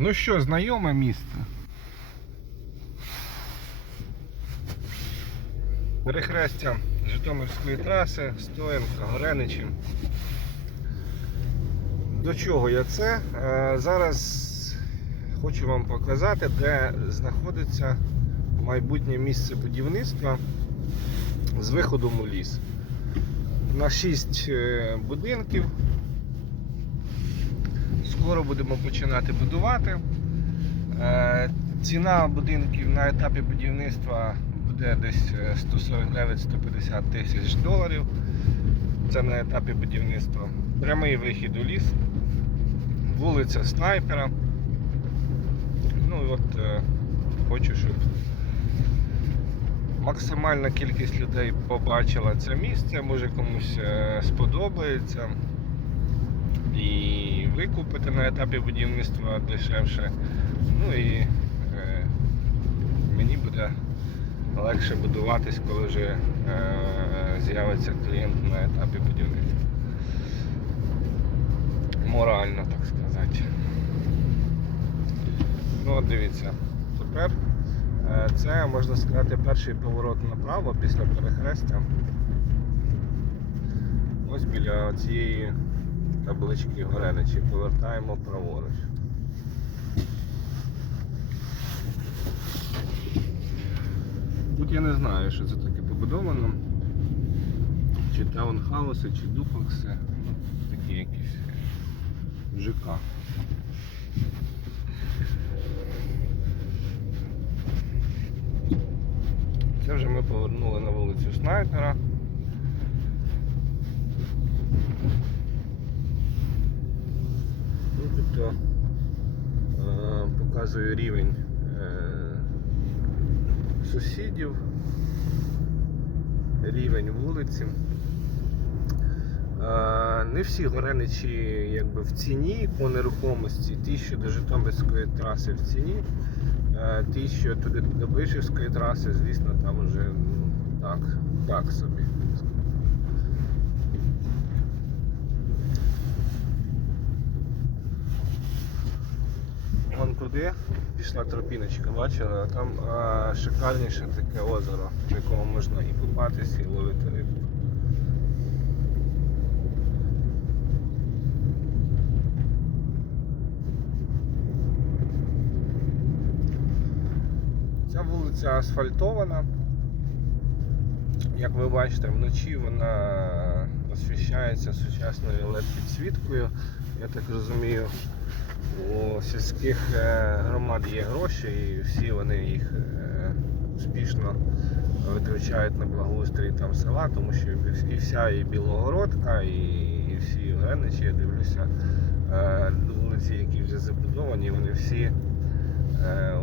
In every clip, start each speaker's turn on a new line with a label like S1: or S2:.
S1: Ну що, знайоме місце. Перехрестя Житомирської траси, Стоянка, Гореничі. До чого я це? Е, Зараз хочу вам показати, де знаходиться майбутнє місце будівництва з виходом у ліс. На 6 будинків. Скоро будемо починати будувати. Е, Ціна будинків на етапі будівництва буде десь е, 149-150 тисяч доларів. Це на етапі будівництва. Прямий вихід у ліс, вулиця Снайпера. Ну і от е, хочу, щоб максимальна кількість людей побачила це місце, може комусь е, сподобається. І викупити на етапі будівництва дешевше. Ну і е, мені буде легше будуватись, коли вже е, з'явиться клієнт на етапі будівництва. Морально, так сказати. Ну, дивіться, тепер е, це можна сказати перший поворот направо після перехрестя. Ось біля цієї таблички Гореничі. Повертаємо праворуч. Тут я не знаю, що це таке побудовано. Чи таунхауси, чи дуплекси. Ну, такі якісь ЖК. Це вже ми повернули на вулицю Снайпера. Ну, тобто е, показую рівень е, сусідів, рівень вулиці. Е, Не всі гореничі якби, в ціні по нерухомості, ті, що до Житомирської траси в ціні, е, ті, що туди до Бишівської траси, звісно, там вже ну, так, так собі. Туди пішла тропіночка, бачила, там а, шикарніше таке озеро, в якому можна і купатися, і ловити рибу. Ця вулиця асфальтована. Як ви бачите, вночі вона освіщається сучасною LED-підсвіткою. Я так розумію, у сільських е, громад є гроші і всі вони їх е, успішно витрачають на благоустрій там села, тому що і вся і Білогородка, і, всі Греничі, я дивлюся, е, вулиці, які вже забудовані, вони всі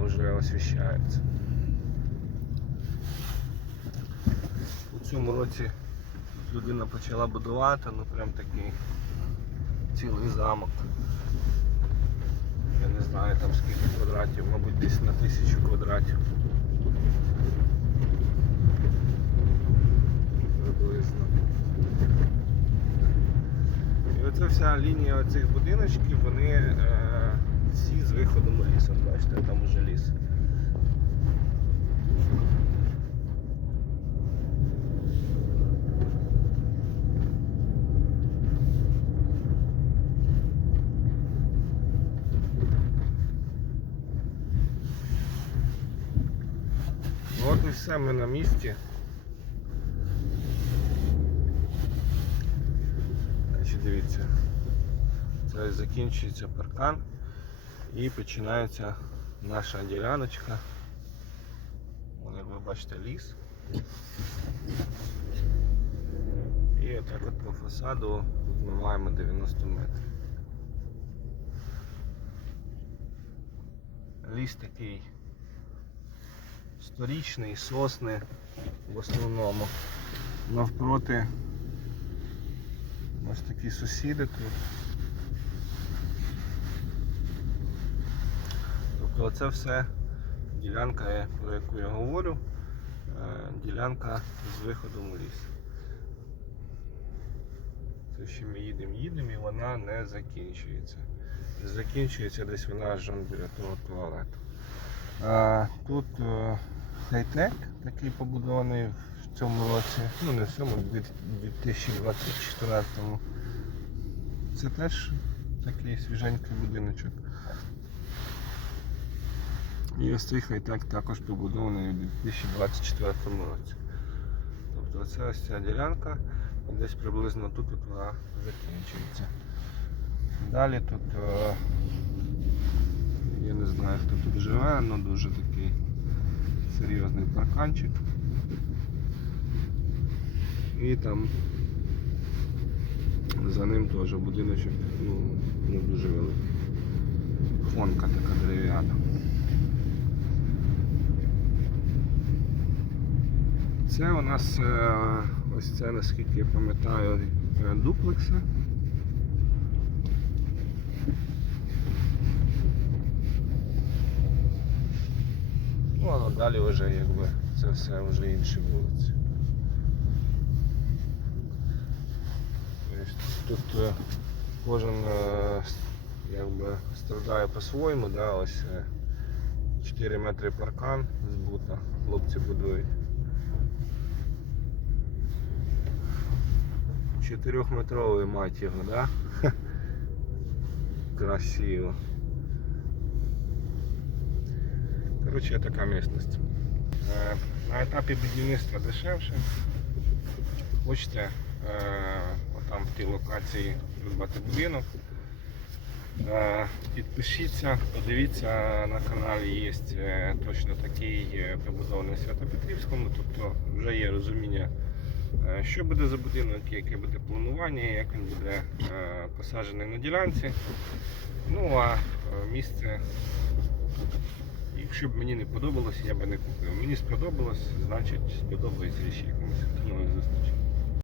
S1: вже освіщаються. У цьому році людина почала будувати, ну прям такий цілий замок. Я не знаю там скільки квадратів, мабуть десь на тисячу квадратів. Приблизно. І оця вся лінія оцих будиночків, вони е, всі з виходом у ліс. От Бачите, там уже ліс. От і все ми на місці. Значить, дивіться. Це закінчується паркан і починається наша діляночка. Вон, як ви бачите, ліс. І отак от по фасаду ми маємо 90 метрів. Ліс такий сторічний, сосни в основному. Навпроти ось такі сусіди тут. Тобто це все ділянка, про яку я говорю, е, ділянка з виходом у ліс. Це ще ми їдемо, їдемо і вона не закінчується. закінчується десь вона аж біля того туалету. А, тут е, хай-тек такий побудований в цьому році, ну не в цьому, в 2024. Це теж такий свіженький будиночок. І ось цей хай-тек також побудований у 2024 році. Тобто це ось ця ділянка і десь приблизно тут от вона закінчується. Далі тут е, я не знаю хто тут живе, але дуже такий серйозний парканчик. І там за ним теж будиночок, ну, не дуже великий. Фонка така дерев'яна. Це у нас е, ось це, наскільки я пам'ятаю, е, дуплекси. Ну, а далі вже якби це все вже інші вулиці. Тобто Тут е, кожен е, якби страждає по-своєму, да, ось е, 4 метри паркан збута, хлопці будують. Чотирьохметровий мать його, да? Красиво. Коротше, така місцевість. Е, На етапі будівництва дешевше. Хочете е, отам в тій локації придбати будинок. Е, Підпишіться, подивіться на каналі є точно такий побудований Свято-Петрівському, тобто вже є розуміння, що буде за будинок, яке буде планування, як він буде е, посаджений на ділянці. Ну а е, місце, якщо б мені не подобалось, я би не купив. Мені сподобалось, значить сподобається ще комусь.